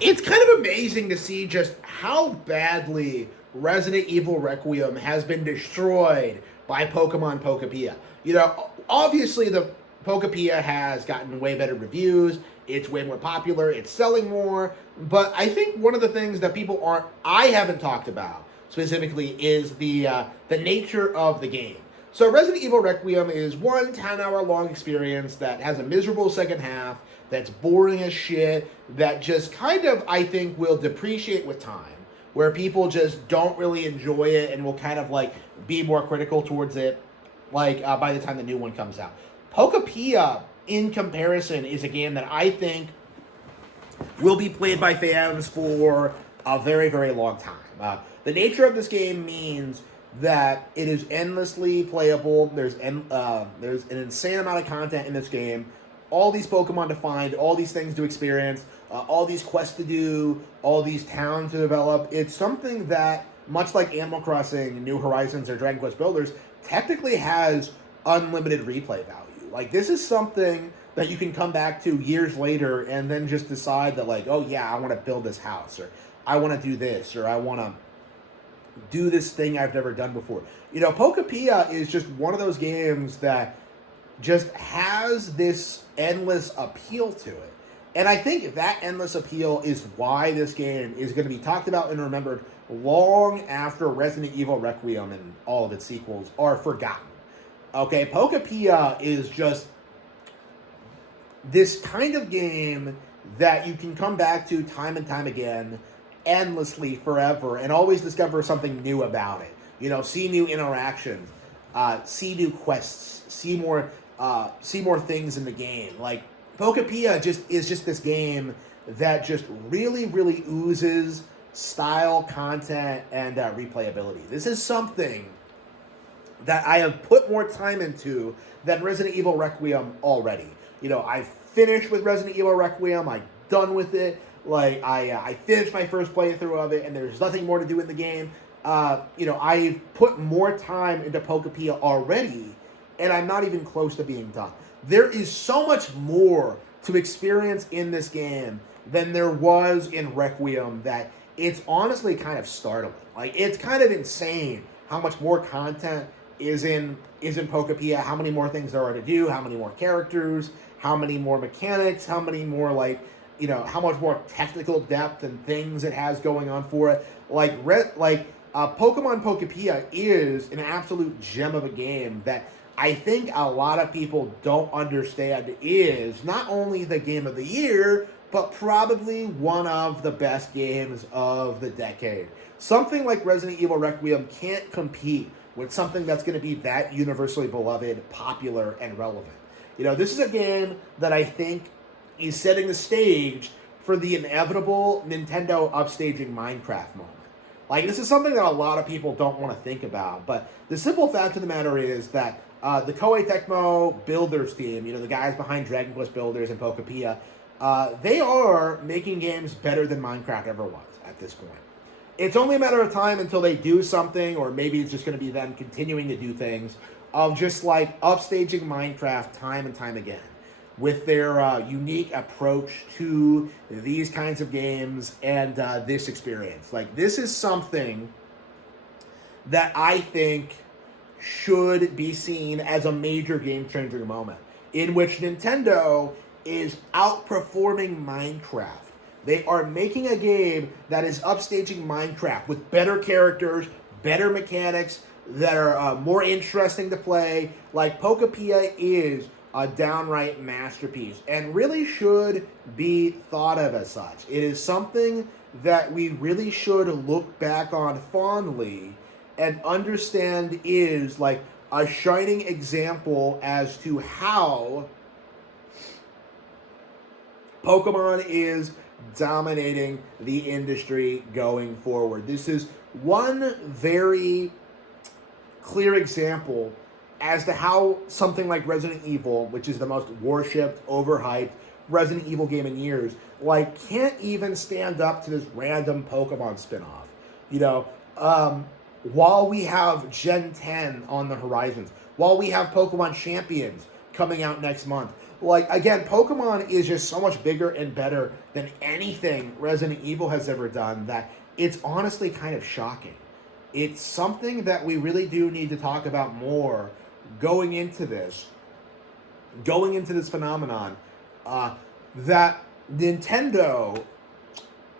It's kind of amazing to see just how badly Resident Evil Requiem has been destroyed by Pokemon Pokopia. Obviously the Pokopia has gotten way better reviews. It's way more popular. It's selling more. But I think one of the things that I haven't talked about specifically is the nature of the game. So Resident Evil Requiem is one 10-hour long experience that has a miserable second half, that's boring as shit, that just kind of, I think, will depreciate with time, where people just don't really enjoy it and will kind of like be more critical towards it by the time the new one comes out. Pokopia, in comparison, is a game that I think will be played by fans for a very, very long time. The nature of this game means that it is endlessly playable. There's an insane amount of content in this game. All these Pokemon to find, all these things to experience, all these quests to do, all these towns to develop. It's something that, much like Animal Crossing, New Horizons, or Dragon Quest Builders, technically has unlimited replay value. Like, this is something that you can come back to years later and then just decide that, like, oh yeah, I want to build this house, or I want to do this, or I want to do this thing I've never done before. Pokopia is just one of those games that just has this endless appeal to it. And I think that endless appeal is why this game is going to be talked about and remembered long after Resident Evil Requiem and all of its sequels are forgotten. Okay, Pokopia is just this kind of game that you can come back to time and time again, endlessly, forever, and always discover something new about it. See new interactions, see new quests, see more things in the game. Like, Pokopia is just this game that just really, really oozes style, content, and replayability. This is something that I have put more time into than Resident Evil Requiem already. I finished with Resident Evil Requiem. I'm done with it. Like, I finished my first playthrough of it, and there's nothing more to do in the game. I've put more time into Pokopia already, and I'm not even close to being done. There is so much more to experience in this game than there was in Requiem that it's honestly kind of startling. Like, it's kind of insane how much more content is in Pokopia, how many more things there are to do, how many more characters, how many more mechanics, how many more, how much more technical depth and things it has going on for it. Pokemon Pokopia is an absolute gem of a game that I think a lot of people don't understand is not only the game of the year, but probably one of the best games of the decade. Something like Resident Evil Requiem can't compete with something that's going to be that universally beloved, popular, and relevant. This is a game that I think is setting the stage for the inevitable Nintendo upstaging Minecraft moment. Like, this is something that a lot of people don't want to think about, but the simple fact of the matter is that the Koei Tecmo Builders team, the guys behind Dragon Quest Builders and Pokopia, they are making games better than Minecraft ever was at this point. It's only a matter of time until they do something, or maybe it's just going to be them continuing to do things, of just like upstaging Minecraft time and time again with their unique approach to these kinds of games and this experience. Like, this is something that I think should be seen as a major game-changing moment in which Nintendo is outperforming Minecraft. They are making a game that is upstaging Minecraft with better characters, better mechanics, that are more interesting to play. Like, Pokopia is a downright masterpiece and really should be thought of as such. It is something that we really should look back on fondly and understand is like a shining example as to how Pokemon is dominating the industry going forward. This is one very clear example as to how something like Resident Evil, which is the most worshipped, overhyped Resident Evil game in years, can't even stand up to this random Pokemon spinoff. While we have Gen 10 on the horizons, while we have Pokemon Champions coming out next month. Like, again, Pokemon is just so much bigger and better than anything Resident Evil has ever done that it's honestly kind of shocking. It's something that we really do need to talk about more going into this phenomenon, that Nintendo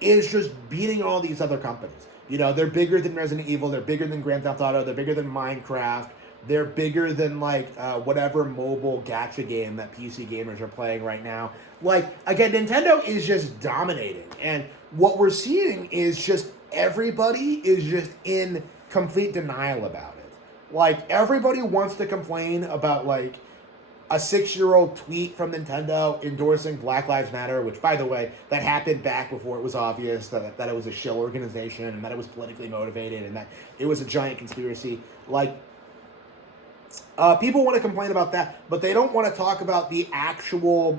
is just beating all these other companies. You know, they're bigger than Resident Evil, they're bigger than Grand Theft Auto, they're bigger than Minecraft, they're bigger than, like, whatever mobile gacha game that PC gamers are playing right now. Like, again, Nintendo is just dominating. And what we're seeing is just everybody is just in complete denial about it. Like, everybody wants to complain about, like, a 6-year-old tweet from Nintendo endorsing Black Lives Matter, which, by the way, that happened back before it was obvious that it was a shill organization and that it was politically motivated and that it was a giant conspiracy. Like, people want to complain about that, but they don't want to talk about the actual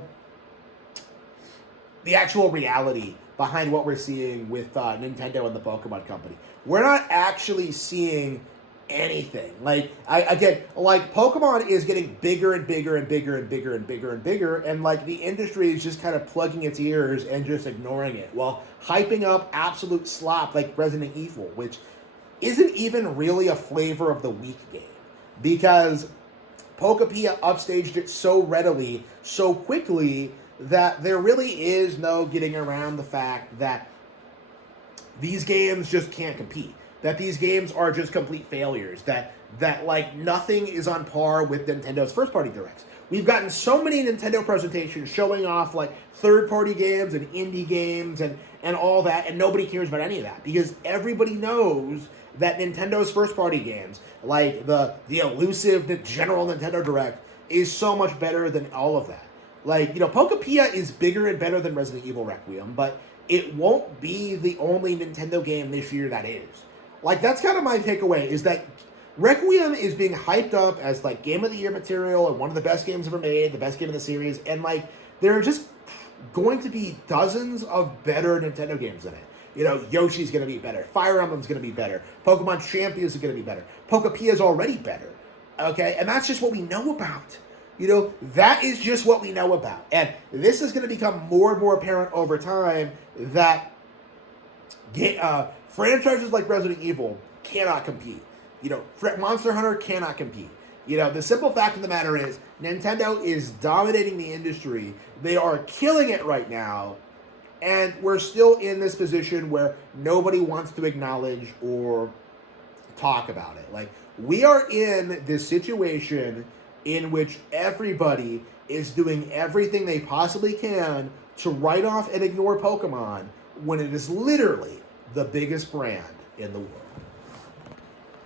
reality behind what we're seeing with Nintendo and the Pokemon Company. We're not actually seeing anything. Like, Pokemon is getting bigger and bigger and bigger and bigger and bigger and bigger, and, like, the industry is just kind of plugging its ears and just ignoring it while hyping up absolute slop like Resident Evil, which isn't even really a flavor of the week game, because Pokopia upstaged it so readily, so quickly, that there really is no getting around the fact that these games just can't compete. That these games are just complete failures. That like, nothing is on par with Nintendo's first-party directs. We've gotten so many Nintendo presentations showing off, like, third-party games and indie games and all that, and nobody cares about any of that, because everybody knows that Nintendo's first-party games, like the elusive general Nintendo Direct, is so much better than all of that. Like, you know, Pokopia is bigger and better than Resident Evil Requiem, but it won't be the only Nintendo game this year that is. Like, that's kind of my takeaway, is that Requiem is being hyped up as, like, Game of the Year material and one of the best games ever made, the best game in the series, and, like, there are just going to be dozens of better Nintendo games in it. You know, Yoshi's going to be better, Fire Emblem's going to be better, Pokemon Champions are going to be better, Pokopia is already better, okay? And that's just what we know about. You know, that is just what we know about. And this is going to become more and more apparent over time that franchises like Resident Evil cannot compete. You know, Monster Hunter cannot compete. You know, the simple fact of the matter is Nintendo is dominating the industry. They are killing it right now. And we're still in this position where nobody wants to acknowledge or talk about it. Like, we are in this situation in which everybody is doing everything they possibly can to write off and ignore Pokemon when it is literally the biggest brand in the world.